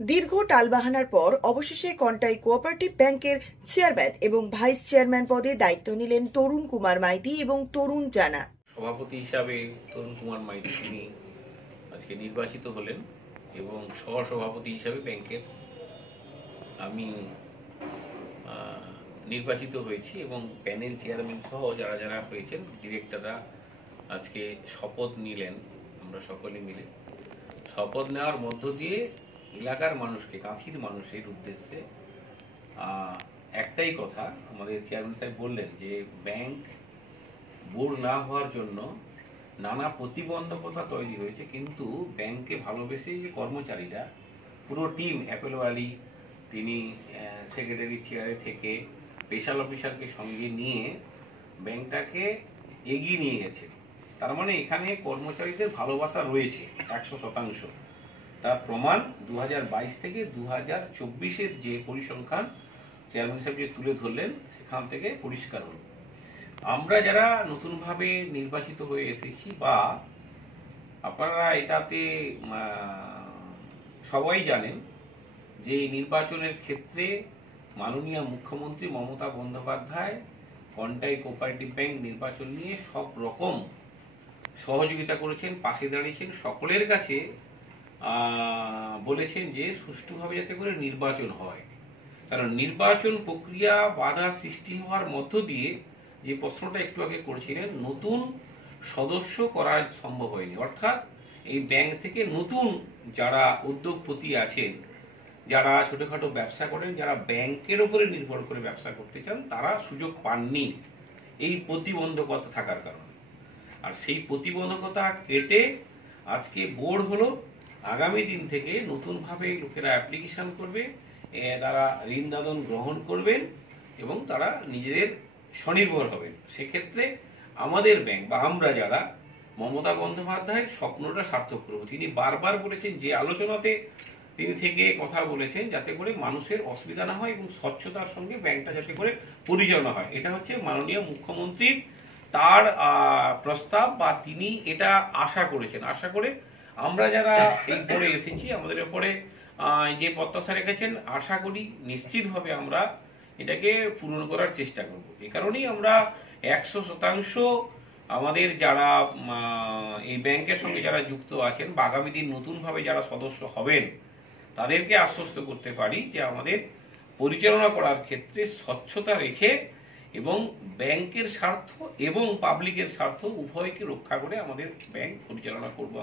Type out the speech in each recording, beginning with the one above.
দীর্ঘ টালবাহানার পর অবশেষে কন্টাই কোঅপারেটিভ ব্যাংকের চেয়ারম্যান এবং ভাইস চেয়ারম্যান পদে দায়িত্ব নিলেন তরুণ কুমার মাইতি এবং তরুণ জানা। সভাপতি হিসাবে তরুণ কুমার মাইতি তিনি আজকে নির্বাচিত হলেন এবং সহসভাপতি হিসাবে ব্যাংকের আমি নির্বাচিত হয়েছি এবং প্যানেল চেয়ারম্যান সহ যারা যারা হয়েছেন ডিরেক্টররা আজকে শপথ নিলেন। আমরা সকলে মিলে শপথ নেওয়ার মধ্য দিয়ে এলাকার মানুষকে, কাঁথির মানুষের উদ্দেশ্যে একটাই কথা আমাদের চেয়ারম্যান সাহেব বললেন যে ব্যাংক বোর্ড না হওয়ার জন্য নানা প্রতিবন্ধকতা তৈরি হয়েছে, কিন্তু ব্যাংকে ভালোবেসে যে কর্মচারীরা পুরো টিম, অ্যাপেলো আলী তিনি সেক্রেটারি চেয়ারে থেকে স্পেশাল অফিসারকে সঙ্গে নিয়ে ব্যাংকটাকে এগিয়ে নিয়ে গেছে। তার মানে এখানে কর্মচারীদের ভালোবাসা রয়েছে 100%। তার প্রমাণ 2022 থেকে 2024-এর যে পরিসংখ্যান চেয়ারম্যান সাহেব যে তুলে ধরলেন সেখান থেকে পরিষ্কার হল। আমরা যারা নতুনভাবে নির্বাচিত হয়ে এসেছি বা আপনারা এটাতে সবাই জানেন যে নির্বাচনের ক্ষেত্রে মাননীয় মুখ্যমন্ত্রী মমতা বন্দ্যোপাধ্যায় কন্টাই কোঅপারেটিভ ব্যাংক নির্বাচন নিয়ে সব রকম সহযোগিতা করেছেন, পাশে দাঁড়িয়েছেন, সকলের কাছে বলেছেন যে সুষ্ঠুভাবে যাতে করে নির্বাচন হয়। কারণ নির্বাচন প্রক্রিয়া বাধা সৃষ্টি হওয়ার মধ্য দিয়ে যে প্রশ্নটা একটু আগে করেছিলেন, নতুন সদস্য করা সম্ভব হয়নি। অর্থাৎ এই ব্যাংক থেকে নতুন যারা উদ্যোগপতি আছেন, যারা ছোটখাটো ব্যবসা করেন, যারা ব্যাংকের উপরে নির্ভর করে ব্যবসা করতে চান, তারা সুযোগ পাননি এই প্রতিবন্ধকতা থাকার কারণে। আর সেই প্রতিবন্ধকতা কেটে আজকে বোর্ড হলো। আগামী দিন থেকে নতুনভাবে লোকেরা অ্যাপ্লিকেশন করবে, তারা ঋণ দাদন গ্রহণ করবেন এবং তারা নিজেদের স্বনির্ভর হবেন। সেক্ষেত্রে আমাদের ব্যাংক বা আমরা যারা মমতা বন্দ্যোপাধ্যায়ের স্বপ্নটা সার্থক করব। তিনি বারবার বলেছেন, যে আলোচনাতে তিনি থেকে কথা বলেছেন, যাতে করে মানুষের অসুবিধা না হয় এবং স্বচ্ছতার সঙ্গে ব্যাংকটা যাতে করে পরিচালনা হয়। এটা হচ্ছে মাননীয় মুখ্যমন্ত্রীর তার প্রস্তাব বা তিনি এটা আশা করেছেন। আশা করে আমরা যারা এই পরে এসেছি, আমাদের উপরে যে প্রত্যাশা রেখেছেন, আশা করি নিশ্চিতভাবে আমরা এটাকে পূরণ করার চেষ্টা করব। এই কারণেই আমরা 100% আমাদের যারা এই ব্যাংকের সঙ্গে যারা যুক্ত আছেন বা আগামী দিন নতুনভাবে যারা সদস্য হবেন তাদেরকে আশ্বস্ত করতে পারি যে আমাদের পরিচালনা করার ক্ষেত্রে স্বচ্ছতা রেখে এবং ব্যাংকের স্বার্থ এবং পাবলিকের স্বার্থ উভয়কে রক্ষা করে আমাদের ব্যাংক পরিচালনা করব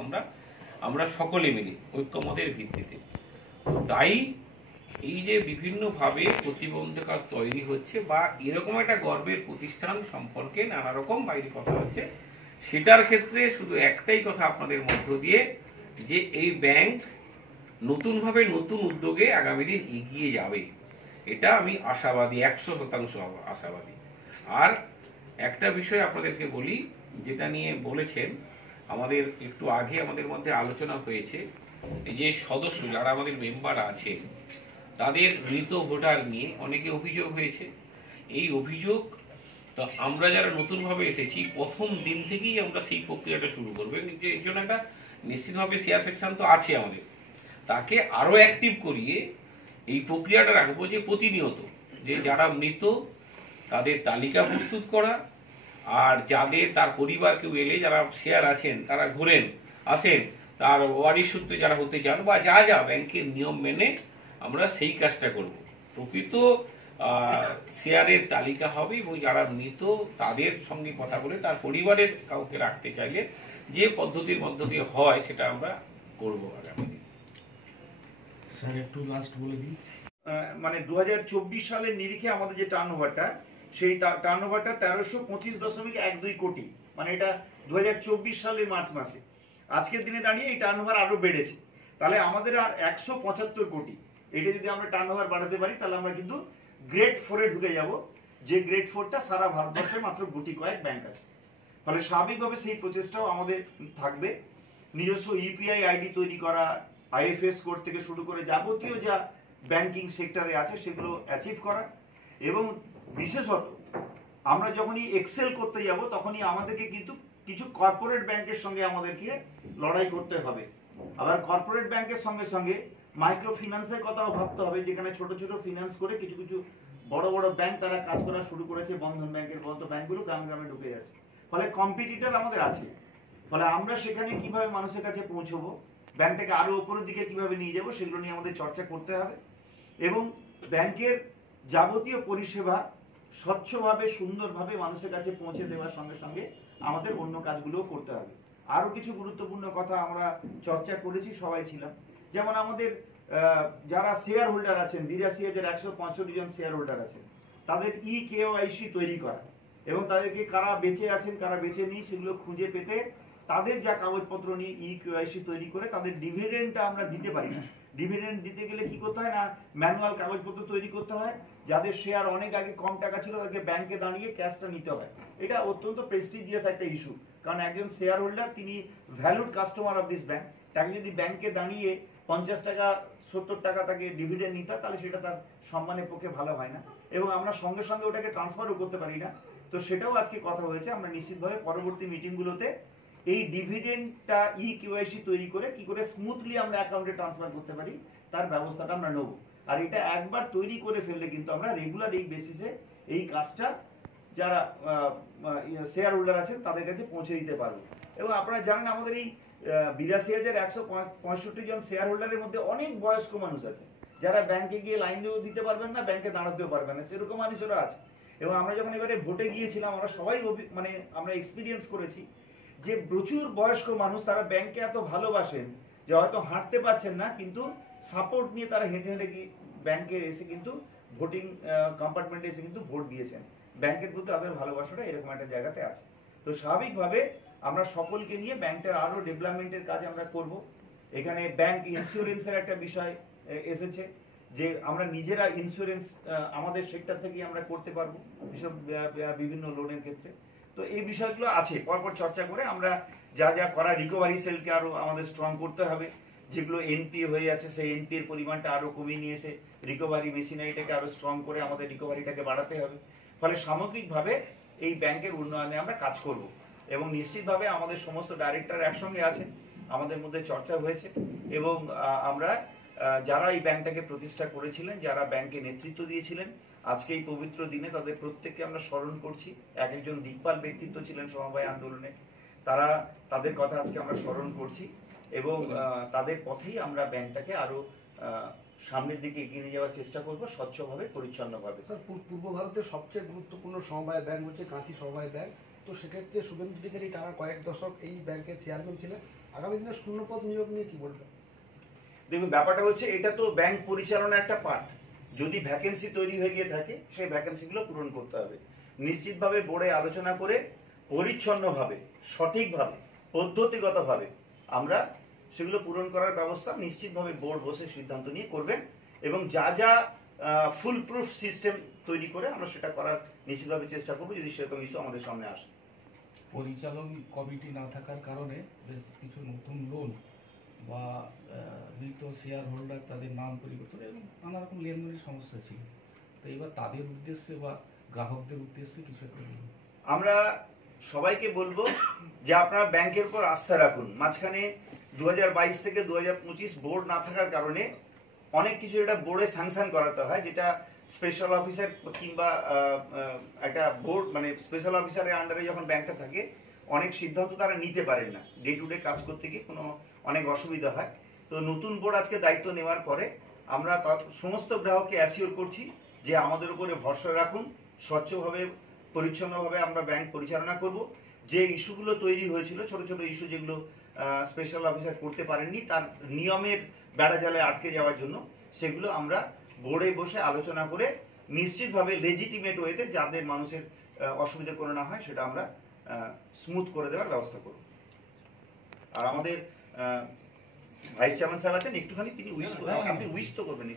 আমরা সকলে মিলে ঐক্যমতের ভিত্তিতে। তাই এই যে বিভিন্নভাবে প্রতিবন্ধকতা তৈরি হচ্ছে বা এরকম একটা গর্বের প্রতিষ্ঠান সম্পর্কে নানা রকম বাইরে কথা হচ্ছে, সেটার ক্ষেত্রে শুধু একটাই কথা আপনাদের মধ্য দিয়ে, যে এই ব্যাংক নতুনভাবে নতুন উদ্যোগে আগামী দিন এগিয়ে যাবে, এটা আমি আশাবাদী, 100% আশাবাদী। আর একটা বিষয় আপনাদেরকে বলি, যেটা নিয়ে বলেছেন, আমাদের একটু আগে আমাদের মধ্যে আলোচনা হয়েছে, যে সদস্য যারা আমাদের মেম্বার আছে তাদের মৃত ভোটার নিয়ে অনেকে অভিযোগ হয়েছে। এই অভিযোগ তো আমরা যারা নতুনভাবে এসেছি প্রথম দিন থেকেই আমরা সেই প্রক্রিয়াটা শুরু করবো। এর জন্য একটা নিশ্চিতভাবে শেয়ার সেকশন তো আছে আমাদের, তাকে আরো অ্যাক্টিভ করিয়ে এই প্রক্রিয়াটা রাখবো, যে প্রতিনিয়ত যে যারা মৃত তাদের তালিকা প্রস্তুত করা, আর যাদের তার পরিবার কেউ এলে যারা শেয়ার আছেন, তারা ঘুরেন আসেন, তার ওয়ারিশ সূত্রে যারা হতে চান বা যা যা ব্যাংকের নিয়ম মেনে আমরা সেই কাজটা করব। প্রকৃত শেয়ারের তালিকা হবে এবং যারা মৃত তাদের সঙ্গে কথা বলে তার পরিবারের কাউকে রাখতে চাইলে যে পদ্ধতির মধ্য দিয়ে হয় সেটা আমরা করবো আগামী দিন। স্যার একটু লাস্ট বলে দিন। মানে 2024 সালের নিরিখে আমাদের যে টার্নওভারটা, সেই টার্নওভারটা 1325.12 কোটি, মানে এটা 2024 সালের মার্চ মাসে। আজকের দিনে দাঁড়িয়ে এই টার্নওভার আরো বেড়েছে, তাহলে আমাদের আর 175 কোটি। এটা যদি আমরা টার্নওভার বাড়াতে পারি তাহলে আমরা কিন্তু গ্রেড 4-এ ঢুকে যাব, যে গ্রেড 4টা সারা ভারতবর্ষে মাত্র গুটি কয়েক ব্যাংক আছে। ফলে স্বাভাবিকভাবে সেই প্রচেষ্টাও আমাদের থাকবে। নিজস্ব ইউপিআই আইডি তৈরি করা, আইএফএস কোড থেকে শুরু করে যাবতীয় যা ব্যাংকিং সেক্টরে আছে সেগুলো অ্যাচিভ করা, এবং বিশেষত আমরা যখনই এক্সেল করতে যাব তখনই আমাদেরকে কিন্তু কিছু কর্পোরেট ব্যাংকের সঙ্গে আমাদেরকে লড়াই করতে হবে। আবার কর্পোরেট ব্যাংকের সঙ্গে সঙ্গে মাইক্রো ফিন্যান্সের কথাও ভাবতে হবে, যেখানে ছোট ছোট ফিন্যান্স করে কিছু কিছু বড় বড় ব্যাংক তারা কাজ করা শুরু করেছে, বন্ধন ব্যাংকের মতো ব্যাংকগুলো গ্রামে গ্রামে ঢুকে যাচ্ছে। ফলে কম্পিটিটর আমাদের আছে, ফলে আমরা সেখানে কিভাবে মানুষের কাছে পৌঁছবো, ব্যাংকটাকে আরো উপরের দিকে কিভাবে নিয়ে যাবো, সেগুলো নিয়ে আমাদের চর্চা করতে হবে। এবং ব্যাংকের যাবতীয় পরিষেবা স্বচ্ছভাবে সুন্দরভাবে মানুষের কাছে পৌঁছে দেওয়ার সঙ্গে সঙ্গে আমাদের অন্য কাজগুলোও করতে হবে। আরো কিছু গুরুত্বপূর্ণ কথা আমরা চর্চা করেছি, সবাই ছিলাম। যেমন আমাদের যারা শেয়ার হোল্ডার আছেন, ৮২,১৬৫ জন শেয়ার হোল্ডার আছেন, তাদের EKYC তৈরি করা এবং তাদেরকে কারা বেঁচে আছেন কারা বেঁচে নেই সেগুলো খুঁজে পেতে তাদের যা কাগজপত্র নিয়ে EKYC তৈরি করে তাদের ডিভিডেন্ডটা আমরা দিতে পারি না। ডিভিডেন্ড দিতে গেলে কি করতে হয় না, ম্যানুয়াল কাগজপত্র তৈরি করতে হয়। যাদের শেয়ার অনেক আগে কম টাকা ছিল তাদেরকে ব্যাংকে দাঁড়িয়ে ক্যাশটা নিতে হয়। এটা অত্যন্ত প্রেস্টিজিয়াস একটা ইস্যু, কারণ একজন শেয়ার হোল্ডার তিনি valued customer of this bank, তাকে যদি ব্যাংকে দাঁড়িয়ে 50 টাকা 70 টাকা তাকে ডিভিডেন্ড নিতে হয়, তাহলে সেটা তার সম্মানের পক্ষে ভালো হয় না এবং আমরা সঙ্গে সঙ্গে ওটাকে ট্রান্সফারও করতে পারি না। তো সেটাও আজকে কথা হয়েছে, আমরা নিশ্চিতভাবে পরবর্তী মিটিংগুলোতে এই ডিভিডেন্ডটা EKYC তৈরি করে কি করে স্মুথলি আমরা অ্যাকাউন্টে ট্রান্সফার করতে পারি তার ব্যবস্থাটা আমরা নেব। আর এটা একবার তৈরি করে ফেললে কিন্তু আমরা রেগুলার এই বেসিসে এই কাজটা যারা শেয়ার হোল্ডার আছেন তাদের কাছে পৌঁছে দিতে পারবো। এবং আপনারা জানেন আমাদের এই ৮২,১৬৫ জন শেয়ার হোল্ডারের মধ্যে অনেক বয়স্ক মানুষ আছে যারা ব্যাংকে গিয়ে লাইন দিতে পারবেন না, ব্যাংকে দাঁড়াতেও পারবেন না, সেরকম মানুষেরা আছে। এবং আমরা যখন এবারে ভোটে গিয়েছিলাম আমরা সবাই আমরা এক্সপিরিয়েন্স করেছি যে প্রচুর বয়স্ক মানুষ তারা ব্যাংকে এত ভালোবাসেন যে হয়তো হাঁটতে পারছেন না, কিন্তু সাপোর্ট নিয়ে তারা হেঁটে হেঁটে গিয়ে ব্যাংকে এসে কিন্তু ভোটিং কম্পার্টমেন্টে এসে কিন্তু ভোট দিয়েছেন। ব্যাংকের প্রতি তাদের ভালোবাসাটা এরকম একটা জায়গাতে আছে। তো স্বাভাবিকভাবে আমরা সকলকে নিয়ে ব্যাংকটার আরো ডেভেলপমেন্টের কাজ আমরা করব। এখানে ব্যাংক ইন্স্যুরেন্সের একটা বিষয় এসেছে যে আমরা নিজেরা ইন্স্যুরেন্স আমাদের সেক্টর থেকেই আমরা করতে পারবো এসব বিভিন্ন লোনের ক্ষেত্রে। তো এই বিষয়গুলো আছে, পরপর চর্চা করে আমরা যা যা করা, রিকভারি সেলকে আরো আমাদের স্ট্রং করতে হবে, যেগুলো NPA হয়ে যাচ্ছে সেই NPA এর পরিমাণটা আরো কমিয়ে নিয়ে এসে রিকভারি মেশিনারিটাকে আরো স্ট্রং করে আমাদের রিকভারিটাকে বাড়াতে হবে। ফলে সামগ্রিকভাবে এই ব্যাংকের উন্নয়নে আমরা কাজ করব এবং নিশ্চিতভাবে আমাদের সমস্ত ডাইরেক্টর একসঙ্গে আছেন, আমাদের মধ্যে চর্চা হয়েছে এবং আমরা যারা এই ব্যাংকটাকে প্রতিষ্ঠা করেছিলেন, যারা ব্যাংকে নেতৃত্ব দিয়েছিলেন, আজকে এই পবিত্র দিনে তাদের প্রত্যেককে আমরা স্মরণ করছি। এক একজন দিকপাল ব্যক্তিত্ব ছিলেন সমবায় আন্দোলনে, তাদের কথা আজকে আমরা স্মরণ করছি এবং তাদের পথেই আমরা ব্যাংকটাকে আরো সামনের দিকে এগিয়ে নিয়ে যাওয়ার চেষ্টা করব, স্বচ্ছভাবে পরিচ্ছন্নভাবে। পূর্ব ভারতের সবচেয়ে গুরুত্বপূর্ণ সমবায় ব্যাংক হচ্ছে কাঁথি সমবায় ব্যাংক। তো সেক্ষেত্রে শুভেন্দু অধিকারী টানা কয়েক দশক এই ব্যাংকের চেয়ারম্যান ছিলেন, আগামী দিনে শূন্যপদ নিয়োগ নিয়ে কি বলবেন? দেখুন, ব্যাপারটা হচ্ছে এটা তো ব্যাংক পরিচালনা একটা পার্ট, যদি ভ্যাকেন্সি তৈরি হয়ে গিয়ে থাকে সেই ভ্যাকেন্সিগুলো পূরণ করতে হবে। নিশ্চিতভাবে বোর্ডে আলোচনা করে পরিচ্ছন্নভাবে, সঠিকভাবে, পদ্ধতিগতভাবে আমরা সেগুলো পূরণ করার ব্যবস্থা নিশ্চিতভাবে বোর্ড বসে সিদ্ধান্ত নিয়ে করবেন এবং যা যা ফুল প্রুফ সিস্টেম তৈরি করে আমরা সেটা করার নিশ্চিতভাবে চেষ্টা করবো যদি সেরকম ইস্যু আমাদের সামনে আসে। পরিচালন কমিটি না থাকার কারণে বেশ কিছু নতুন লোন বা মৃত শেয়ার হোল্ডার তাদের নাম পরিবর্তন এবং নানা রকম লেনদেনের সমস্যা ছিল। তো এবার তাদের উদ্দেশ্যে বা গ্রাহকদের উদ্দেশ্যে কিছু একটা বলুন। আমরা সবাইকে বলবো যে আপনারা ব্যাংকের উপর আস্থা রাখুন। মাঝখানে 2022 থেকে 2025 বোর্ড না থাকার কারণে অনেক কিছু এটা বোর্ডে স্যাংশন করাতে হয়, যেটা স্পেশাল অফিসার কিংবা একটা বোর্ড মানে স্পেশাল অফিসারের আন্ডারে যখন ব্যাংকটা থাকে অনেক সিদ্ধান্ত তারা নিতে পারেন না, ডে টু ডে কাজ করতে গিয়ে অনেক অসুবিধা হয়। তো নতুন বোর্ড আজকে দায়িত্ব নেওয়ার পরে আমরা সমস্ত গ্রাহককে অ্যাসিওর করছি যে আমাদের উপরে ভরসা রাখুন, স্বচ্ছভাবে পরিচ্ছন্নভাবে আমরা ব্যাংক পরিচালনা করব। যে ইস্যুগুলো তৈরি হয়েছিল, ছোট ছোট ইস্যু যেগুলো স্পেশাল অফিসার করতে পারেননি তার নিয়মের বেড়াজালে আটকে যাওয়ার জন্য, সেগুলো আমরা বোর্ডে বসে আলোচনা করে নিশ্চিতভাবে লেজিটিমেট ওয়েতে যাদের মানুষের অসুবিধা কোনো না হয় সেটা আমরা স্মুথ করে দেওয়ার ব্যবস্থা করব। আর আমাদের ভাইস চেয়ারম্যান সাহেব আছেন, একটুখানি তিনি উইশ, আপনি উইশ তো করবেন।